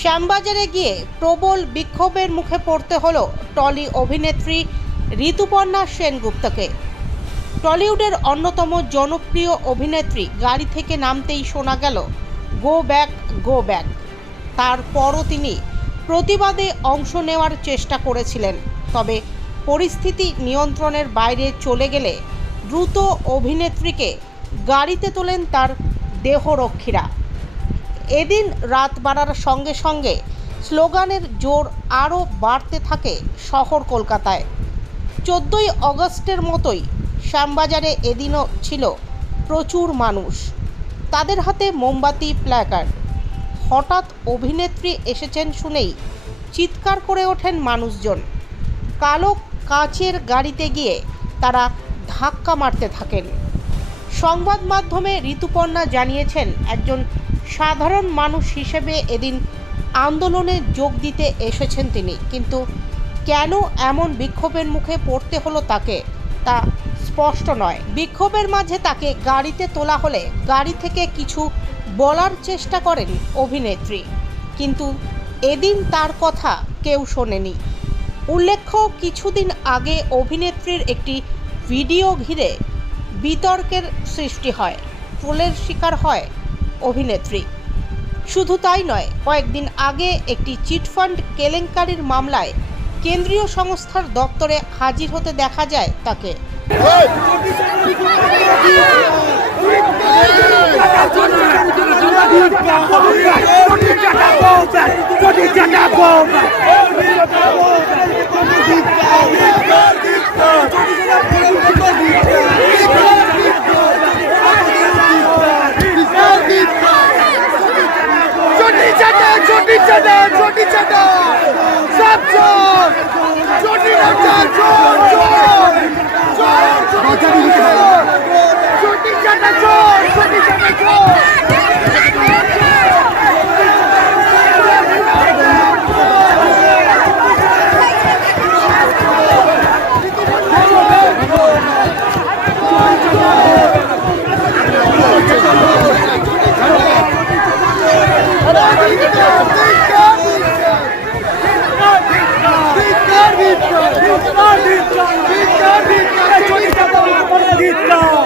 শ্যামবাজারে গিয়ে প্রবল বিক্ষোভের মুখে পড়তে হলো টলি অভিনেত্রী ঋতুপর্ণা সেনগুপ্তকে। টলিউডের অন্যতম জনপ্রিয় অভিনেত্রী গাড়ি থেকে নামতেই শোনা গেল, গো ব্যাক গো ব্যাক তারপরও তিনি প্রতিবাদে অংশ নেওয়ার চেষ্টা করেছিলেন, তবে পরিস্থিতি নিয়ন্ত্রণের বাইরে চলে গেলে দ্রুত অভিনেত্রীকে গাড়িতে তোলেন তার দেহরক্ষীরা। এদিন রাত বাড়ার সঙ্গে সঙ্গে স্লোগানের জোর আরও বাড়তে থাকে শহর কলকাতায়। চোদ্দোই অগস্টের মতোই শ্যামবাজারে এদিনও ছিল প্রচুর মানুষ। তাদের হাতে মোমবাতি, প্ল্যাকার্ড। হঠাৎ অভিনেত্রী এসেছেন শুনেই চিৎকার করে ওঠেন মানুষজন। কালো কাচের গাড়িতে গিয়ে তারা ধাক্কা মারতে থাকেন। সংবাদ মাধ্যমে ঋতুপর্ণা জানিয়েছেন একজন সাধারণ মানুষ হিসেবে এদিন আন্দোলনে যোগ দিতে এসেছেন তিনি। কিন্তু কেন এমন বিক্ষোভের মুখে পড়তে হলো তাকে, তা স্পষ্ট নয়। বিক্ষোভের মাঝে তাকে গাড়িতে তোলা হলে গাড়ি থেকে কিছু বলার চেষ্টা করেন অভিনেত্রী। কিন্তু এদিন তার কথা কেউ শোনেনি। উল্লেখ্য, কিছুদিন আগে অভিনেত্রীর একটি ভিডিও ঘিরে বিতর্কের সৃষ্টি হয়। ট্রোলের শিকার হয় অভিনেত্রী। শুধু তাই নয়, কয়েকদিন আগে একটি চিটফান্ড কেলেঙ্কারির মামলায় কেন্দ্রীয় সংস্থার দপ্তরে হাজির হতে দেখা যায় তাকে। छोटी ধিক্কার ধিক্কার ধিক্কার ধিক্কার ধিক্কার ধিক্কার ধিক্কার ধিক্কার